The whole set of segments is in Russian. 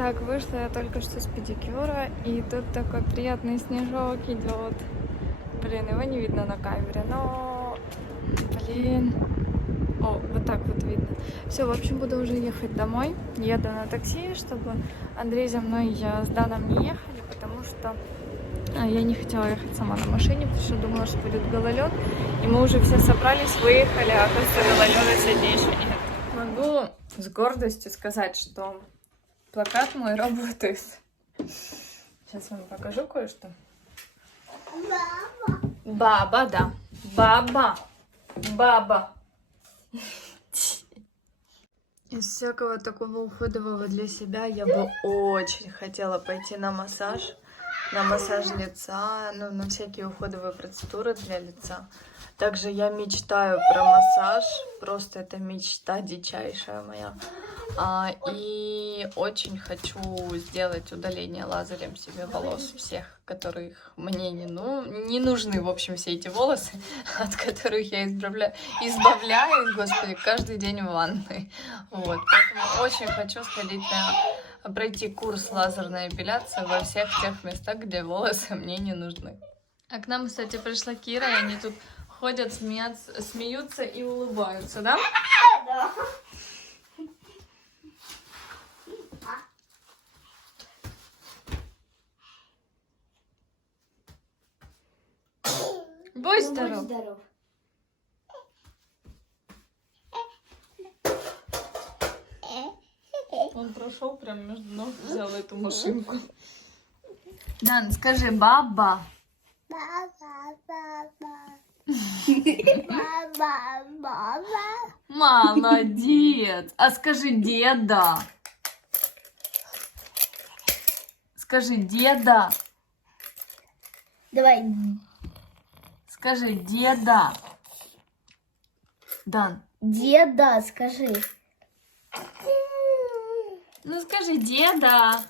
Так, вышла я только что с педикюра, и тут такой приятный снежок идет. Блин, его не видно на камере, но... Блин... О, вот так вот видно. Все, в общем, буду уже ехать домой. Еду на такси, чтобы Андрей за мной с Даном не ехали, потому что я не хотела ехать сама на машине, потому что думала, что будет гололед. И мы уже все собрались, выехали, а оказывается, гололеда сегодня еще нет. Могу с гордостью сказать, что плакат мой работает. Сейчас вам покажу кое-что. Баба. Баба, да. Баба. Баба. Из всякого такого уходового для себя я бы очень хотела пойти на массаж лица, ну, на всякие уходовые процедуры для лица. Также я мечтаю про массаж, просто это мечта дичайшая моя. И очень хочу сделать удаление лазером себе волос всех, которых мне не нужны, в общем, все эти волосы, от которых я избавляюсь, господи, каждый день в ванной. Вот, поэтому очень хочу сходить пройти курс лазерной эпиляции во всех тех местах, где волосы мне не нужны. А к нам, кстати, пришла Кира, и они тут ходят, смеются и улыбаются, да? Да. Будь здоров. Будь здоров. Он прошел прям между ног, взял эту машинку. Дан, скажи баба. Баба, баба. Баба, баба. Молодец. А скажи деда. Скажи деда. Давай. Скажи деда. Дан. Деда, скажи. Ну скажи деда.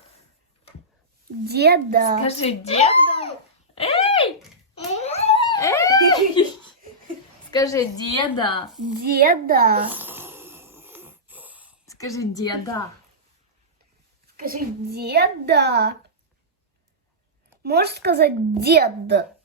Деда. Скажи деда. Эй! Эй! Скажи деда. Деда. Скажи деда. Скажи деда. Можешь сказать дед?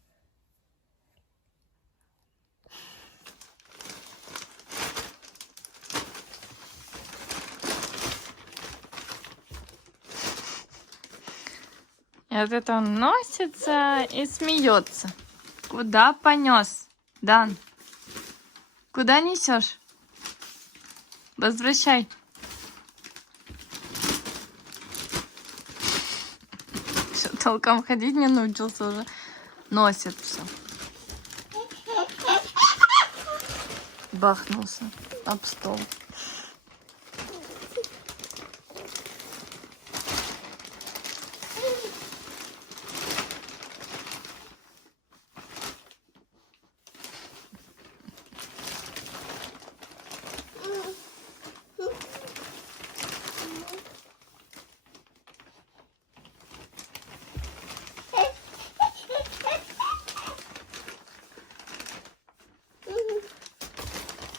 И вот это он носится и смеется. Куда понес? Дан, куда несешь? Возвращай. Что, толком ходить не научился уже? Носит все. Бахнулся об стол.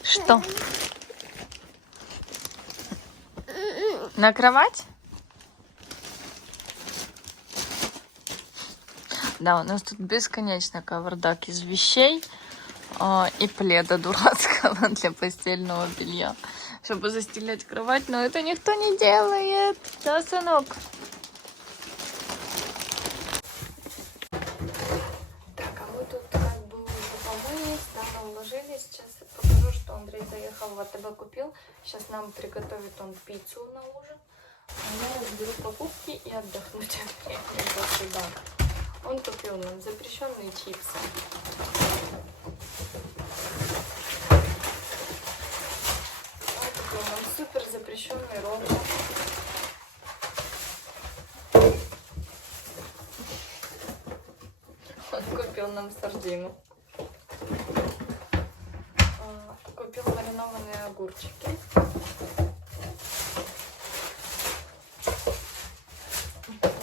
Что? На кровать? Да, у нас тут бесконечно кавардак из вещей и пледа дурацкого для постельного белья, чтобы застелять кровать, но это никто не делает. Да, сынок? Так, а мы тут как бы уже помылись, давно уложились. Сейчас покажу, что Андрей заехал в АТБ, купил. Сейчас нам приготовит он пиццу на ужин. А я разберу покупки и отдохнуть от времени после бара. Он купил нам запрещенные чипсы. Он купил нам супер запрещенный ролл. Он купил нам сардину. Купил маринованные огурчики.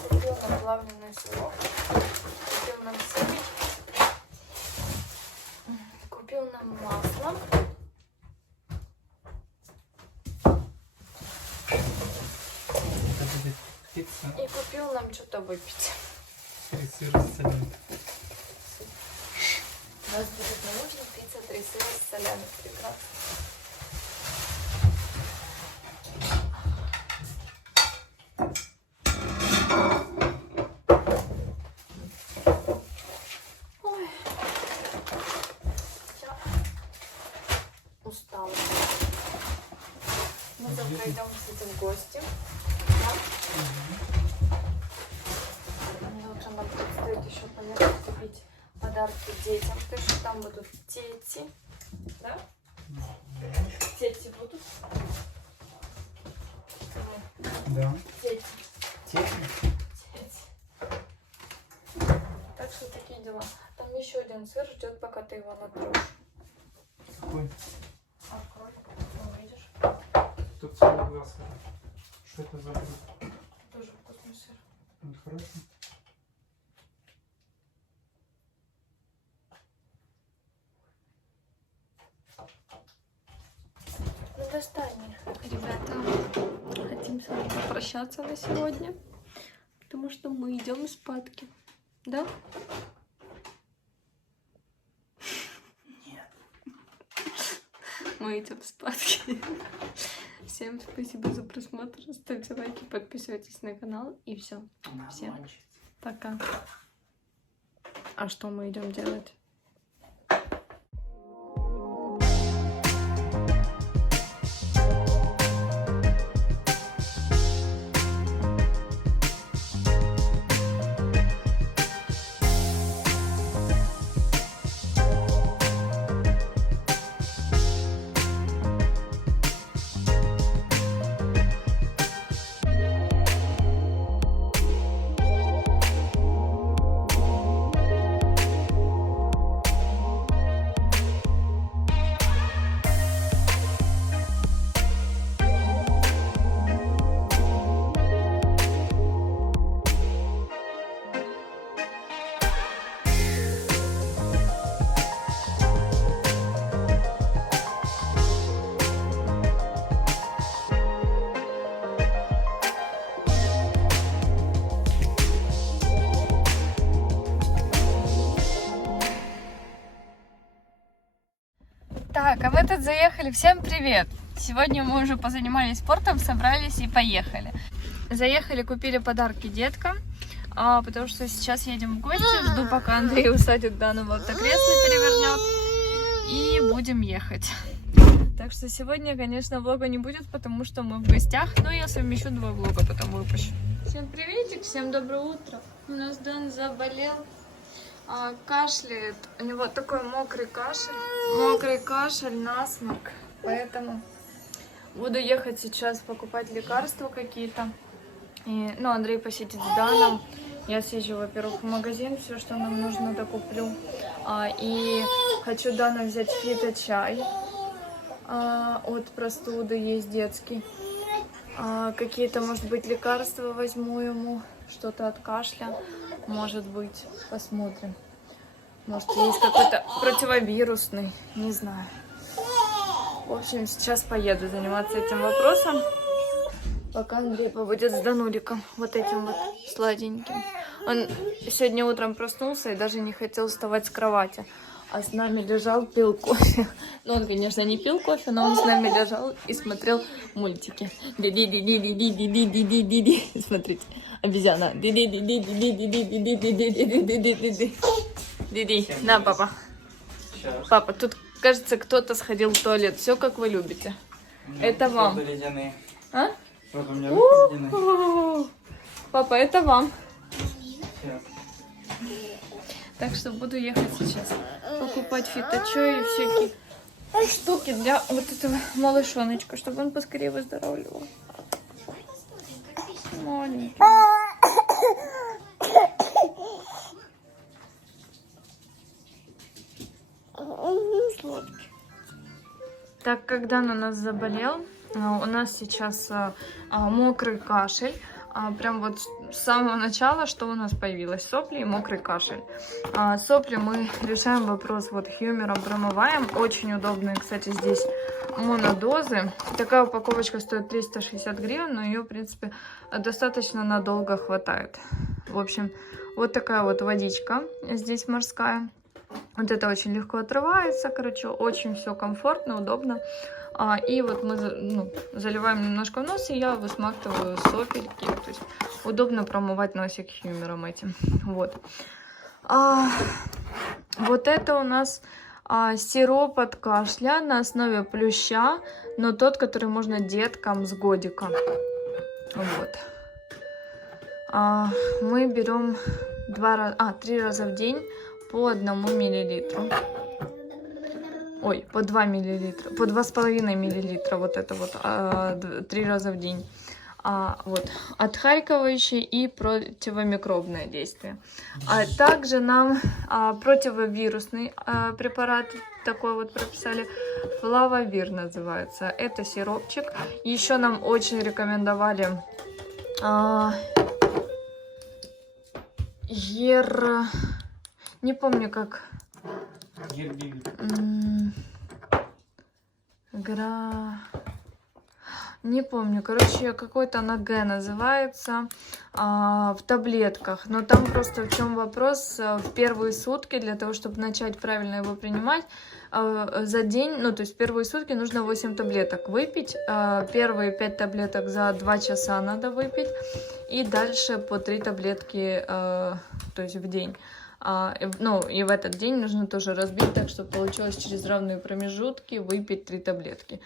Купил нам плавленый сырок. Купил нам семечки. Купил нам масло. Пицца. И купил нам что-то выпить. 3 сыра с соленым. У нас будет на ужин пицца 3 сыра с солями. Прекрасно. Ой. Я устала. Мы завтра идем в гости. Да? Завтра нам предстоит еще поехать купить подарки детям, потому что там будут дети. Да? Дети будут? Да. Дети. Тесно. Так что такие дела. Там еще один сыр ждет, пока ты его натрешь. Какой? Открой, увидишь. Тут целый глаз. Что это за frukt? Тоже вкусный сыр. Вот хороший. Ну достань их. Ребята, хотим с вами попрощаться на сегодня, потому что мы идем спадки. Да? Нет. Мы идем спадки. Всем спасибо за просмотр. Ставьте лайки, подписывайтесь на канал и все. Всем пока. А что мы идем делать? Так, а мы тут заехали. Всем привет! Сегодня мы уже позанимались спортом, собрались и поехали. Заехали, купили подарки деткам, потому что сейчас едем в гости. Жду, пока Андрей усадит Дану в автокресло, перевернет, и будем ехать. Так что сегодня, конечно, влога не будет, потому что мы в гостях, но я совмещу 2 влога, потом выпущу. Всем приветик, всем доброе утро. У нас Дан заболел. Кашляет, у него такой мокрый кашель, насморк, поэтому буду ехать сейчас покупать лекарства какие-то. Ну, Андрей посидит с Даном, я съезжу, во-первых, в магазин, все, что нам нужно, докуплю. И хочу Дану взять фито-чай от простуды, есть детский. Какие-то, может быть, лекарства возьму ему, что-то от кашля. Может быть, посмотрим. Может, есть какой-то противовирусный, не знаю. В общем, сейчас поеду заниматься этим вопросом, пока Андрей побудет с Дануликом, вот этим вот сладеньким. Он сегодня утром проснулся и даже не хотел вставать с кровати, а с нами лежал, пил кофе. Ну, он, конечно, не пил кофе, но он с нами лежал и смотрел мультики. Ди-ди-ди-ди-ди-ди-ди-ди-ди-ди-ди. Смотрите, обезьяна. Ди-ди-ди-ди-ди-ди-ди-ди-ди-ди-ди-ди-ди. Диди, на, папа. Сейчас. Папа, тут, кажется, кто-то сходил в туалет. Все, как вы любите. Это вам. Ледяные. А? Вот у меня ледяные. Папа, это вам. Сейчас. Так что буду ехать сейчас покупать фиточай и всякие штуки для вот этого малышоночка, чтобы он поскорее выздоравливал. Маленький. Так, когда он у нас заболел, у нас сейчас мокрый кашель. Прям вот с самого начала, что у нас появилось, сопли и мокрый кашель. Сопли мы решаем вопрос вот хьюмером промываем. Очень удобные, кстати, здесь монодозы. Такая упаковочка стоит 360 гривен, но ее, в принципе, достаточно надолго хватает. В общем, вот такая вот водичка здесь морская. Вот это очень легко отрывается, короче, очень все комфортно, удобно. И вот мы заливаем немножко в нос, и я высмактываю сопельки. То есть удобно промывать носик хьюмером этим. Вот. Вот это у нас сироп от кашля на основе плюща, но тот, который можно деткам с годика. Вот. Мы берем 3 раза в день по 1 миллилитру. Ой, по 2 миллилитра, по 2,5 миллилитра, вот это вот, 3 раза в день. Вот, отхаркивающий и противомикробное действие. Также нам противовирусный препарат такой вот прописали, флавовир называется. Это сиропчик. Еще нам очень рекомендовали не помню как. Не помню, короче, какой-то на Г называется, в таблетках. Но там просто в чем вопрос, в первые сутки, для того, чтобы начать правильно его принимать, за день, ну, то есть в первые сутки нужно 8 таблеток выпить. Первые 5 таблеток за 2 часа надо выпить. И дальше по 3 таблетки, то есть в день. Ну, и в этот день нужно тоже разбить, так что получилось через равные промежутки выпить 3 таблетки.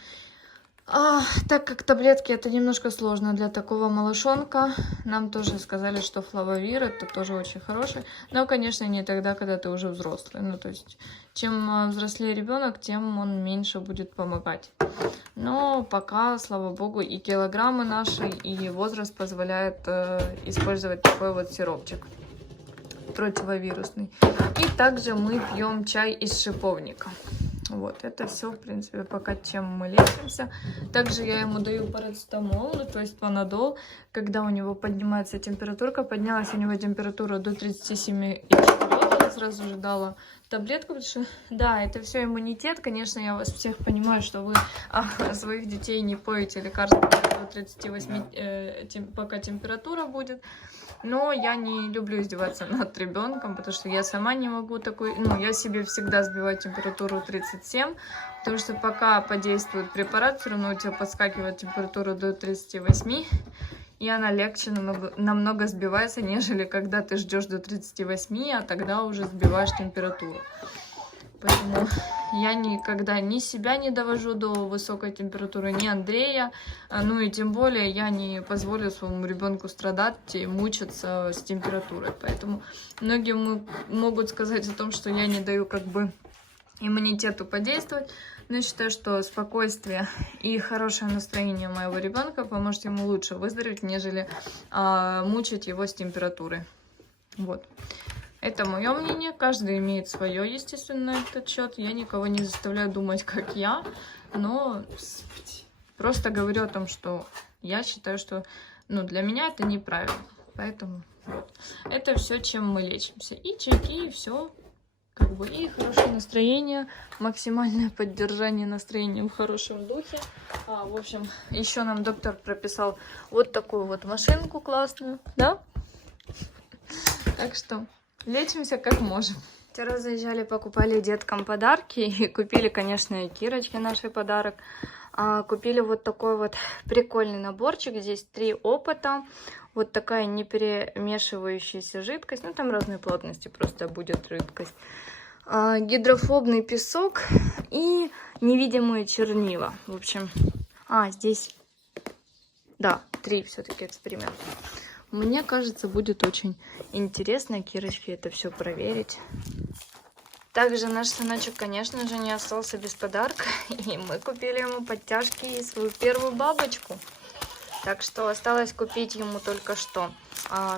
Так как таблетки это немножко сложно для такого малышонка, нам тоже сказали, что флавовир это тоже очень хороший, но, конечно, не тогда, когда ты уже взрослый. Ну, то есть, чем взрослее ребенок, тем он меньше будет помогать. Но пока, слава богу, и килограммы наши, и возраст позволяет использовать такой вот сиропчик противовирусный. И также мы пьем чай из шиповника. Вот, это все, в принципе, пока чем мы лечимся. Также я ему даю парацетамол, то есть панадол, когда у него поднимается температурка. Поднялась у него температура до 37,4. Я сразу же дала таблетку, потому что, да, это все иммунитет. Конечно, я вас всех понимаю, что вы своих детей не поете лекарства до 38, пока температура будет. Но я не люблю издеваться над ребенком, потому что я сама не могу такой... Ну, я себе всегда сбиваю температуру 37, потому что пока подействует препарат, все равно у тебя подскакивает температура до 38, и она легче намного сбивается, нежели когда ты ждешь до 38, а тогда уже сбиваешь температуру. Поэтому я никогда ни себя не довожу до высокой температуры, ни Андрея. Ну и тем более я не позволю своему ребенку страдать и мучиться с температурой. Поэтому многие могут сказать о том, что я не даю как бы иммунитету подействовать. Но я считаю, что спокойствие и хорошее настроение моего ребенка поможет ему лучше выздороветь, нежели мучить его с температурой. Вот. Это мое мнение, каждый имеет свое, естественно, на этот счет. Я никого не заставляю думать, как я, но просто говорю о том, что я считаю, что для меня это неправильно. Поэтому вот. Это все, чем мы лечимся. И чайки, и все. Как бы, и хорошее настроение, максимальное поддержание настроения в хорошем духе. В общем, еще нам доктор прописал вот такую вот машинку классную, да? Так что... лечимся как можем. Вчера заезжали, покупали деткам подарки. И купили, конечно, и Кирочке наш подарок. Купили вот такой вот прикольный наборчик. Здесь 3 опыта. Вот такая не перемешивающаяся жидкость. Ну, там разной плотности просто будет жидкость. Гидрофобный песок и невидимые чернила. В общем, здесь, да, 3 все-таки эксперимента. Мне кажется, будет очень интересно Кирочке это все проверить. Также наш сыночек, конечно же, не остался без подарка. И мы купили ему подтяжки и свою первую бабочку. Так что осталось купить ему только что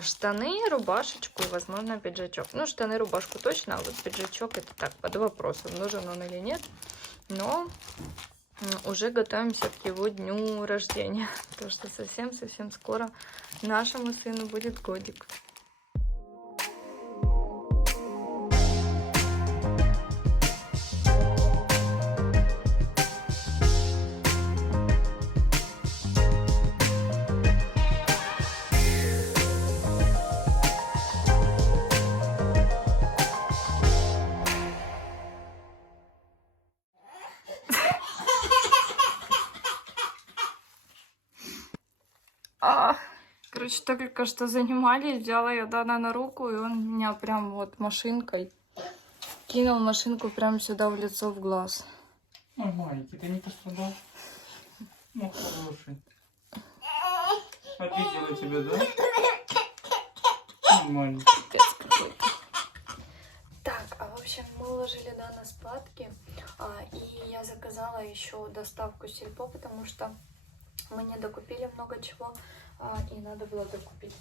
штаны, рубашечку и, возможно, пиджачок. Ну, штаны, рубашку точно, а вот пиджачок это так, под вопросом, нужен он или нет. Но уже готовимся к его дню рождения, потому что совсем-совсем скоро нашему сыну будет годик. Короче, только что занимались, взяла я Дана на руку, и он меня прям вот машинкой кинул машинку прям сюда в лицо, в глаз. Ой, маленький, ты не пострадал? Ну, хороший. Обидела тебя, да? Маленький. Пипец какой-то. Так, а в общем, мы уложили Дана спадки, и я заказала еще доставку сельпо, потому что мы не докупили много чего, и надо было докупить.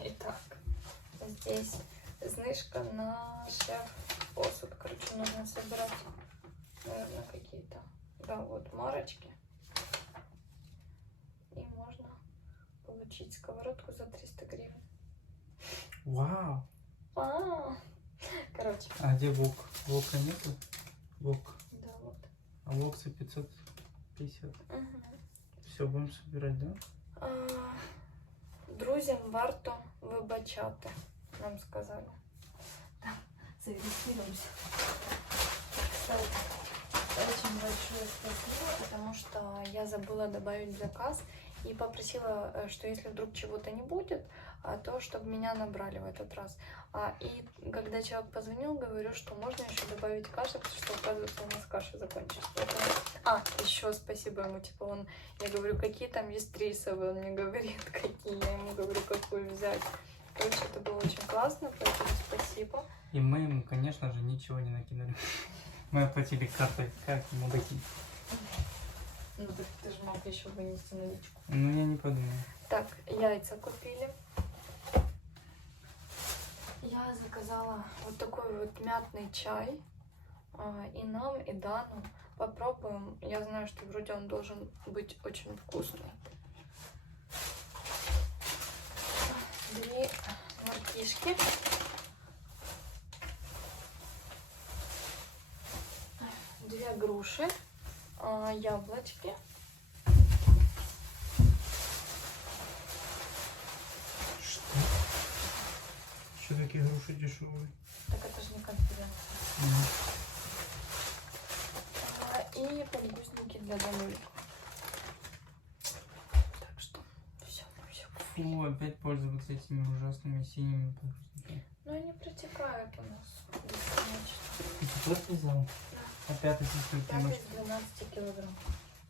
Итак, здесь знышка на шеф-посуд. Короче, нужно собирать, наверное, какие-то, да, вот марочки. И можно получить сковородку за 300 гривен. Вау. Короче, А где вок? Вока нету? Вок. да, вот. А вок за 550. Угу. Все, будем собирать, да? Друзям варто вибачати, нам сказали. Так, зарегистрируемся. Кстати, очень большое спасибо, потому что я забыла добавить заказ и попросила, что если вдруг чего-то не будет, то чтобы меня набрали в этот раз. И когда человек позвонил, говорю, что можно еще добавить каши, потому что, оказывается, у нас каша закончилась. Еще спасибо ему, типа, я говорю, какие там есть рисовые, он мне говорит, какие, я ему говорю, какую взять. Короче, это было очень классно, поэтому спасибо. И мы ему, конечно же, ничего не накинули. Мы оплатили картой, как мудаки. Ну так ты же мог еще вынести наличку. Ну, я не подумал. Так, яйца купили. Я заказала вот такой вот мятный чай. И нам, и Дану. Попробуем. Я знаю, что вроде он должен быть очень вкусный. 2 мартишки. 2 груши. Яблочки. Что? Что такие груши дешевые? Так это же не конференция. И подгузники для Данулика. Так что все. Фу, опять пользоваться этими ужасными синими подгузниками. Но они протекают у нас бесконечно. Ты тот не взял? А пятый сколько? 5 из 12 килограмм.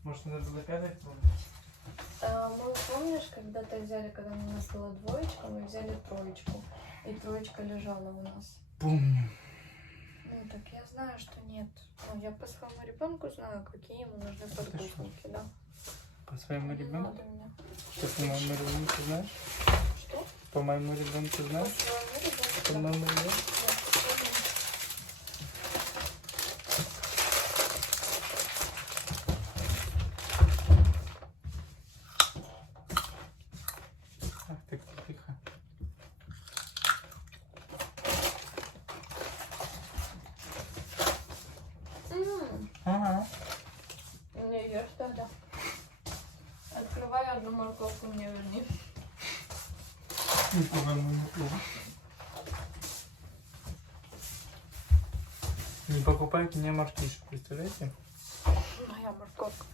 Может, надо было пятый? Мы, помнишь, когда-то взяли, когда у нас была 2, мы взяли 3. И 3 лежала у нас. Помню. Ну, так я знаю, что нет. Ну, я по своему ребенку знаю, какие ему нужны подгузники, да. По своему Не ребенку? надо мне. Что по моему ребенку знаешь? Что? По моему ребенку По знаешь? своему ребенку, По да. моему ребенку? Ах ты, тихо. Ага. Не ешь тогда. Открывай одну морковку, мне верни. Не по-моему, не плохо. Не покупайте мне мартишек, представляете? Моя морковка.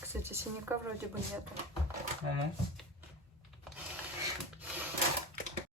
Кстати, синяка вроде бы нету. Ага.